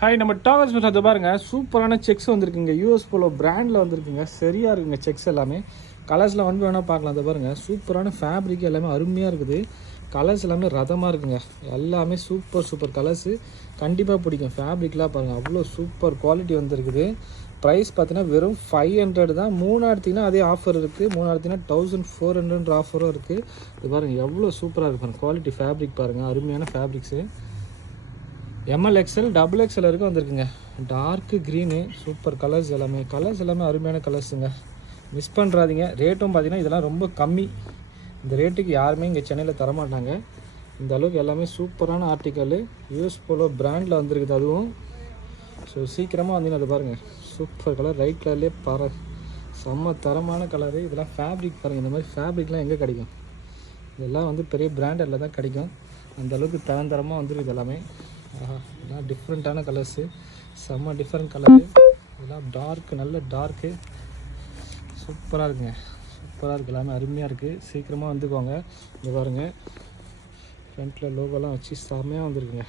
Hi, நம்ம டாவர்ஸ் பண்ணுறது பாருங்க, சூப்பரான செக்ஸ் வந்துருக்குங்க. யூஎஸ் போலோ பிராண்டில் வந்துருக்குங்க. சரியாக இருக்குங்க செக்ஸ் எல்லாமே. கலர்ஸில் வந்து வேணால் பார்க்கலாம். அதை பாருங்கள், சூப்பரான ஃபேப்ரிக் எல்லாமே அருமையாக இருக்குது. கலர்ஸ் எல்லாமே ரதமாக இருக்குங்க. எல்லாமே சூப்பர் கலர்ஸு. கண்டிப்பாக பிடிக்கும். ஃபேப்ரிக்லாம் பாருங்கள், அவ்வளோ சூப்பர் குவாலிட்டி வந்துருக்குது. ப்ரைஸ் பார்த்தீங்கன்னா வெறும் 500 தான். 3 எடுத்திங்கன்னா அதே ஆஃபர் இருக்குது. 3 எடுத்திங்கன்னா 1400 ஆஃபரும் இருக்குது. இது பாருங்கள், எவ்வளோ சூப்பராக இருக்குது பாருங்கள். குவாலிட்டி ஃபேப்ரிக் பாருங்கள், அருமையான fabrics. M L XL double XL வரைக்கும் வந்திருக்குங்க. டார்க்கு க்ரீனு, சூப்பர் கலர்ஸ் எல்லாமே அருமையான கலர்ஸுங்க. மிஸ் பண்ணுறாதீங்க. ரேட்டும் பார்த்தீங்கன்னா இதெல்லாம் ரொம்ப கம்மி. இந்த ரேட்டுக்கு யாருமே இங்கே சென்னையில் தரமாட்டாங்க. இந்த அளவுக்கு எல்லாமே சூப்பரான ஆர்டிக்கல். யூஎஸ் போலோ பிராண்டில் வந்திருக்குது அதுவும். ஸோ சீக்கிரமாக வந்தீங்கன்னா அது பாருங்கள், சூப்பர் கலர். ரைட் கலர்லேயே செம்ம தரமான கலரு. இதெல்லாம் ஃபேப்ரிக் பாருங்கள். இந்த மாதிரி ஃபேப்ரிக்லாம் எங்கே கிடைக்கும்? இதெல்லாம் வந்து பெரிய பிராண்டடில் தான் கிடைக்கும். அந்தளவுக்கு தரமாக வந்துருக்குது எல்லாமே. இதெல்லாம் டிஃப்ரெண்ட்டான கலர்ஸு, செம்ம டிஃப்ரெண்ட் கலரு. இதெல்லாம் டார்க்கு, நல்ல டார்க்கு, சூப்பராக இருக்குங்க. சூப்பராக இருக்குது, எல்லாமே அருமையாக இருக்குது. சீக்கிரமாக வந்துக்கோங்க. இங்கே பாருங்கள், ஃப்ரண்ட்டில் லோகோலாம் வச்சு செம்மையாக வந்துருக்குங்க.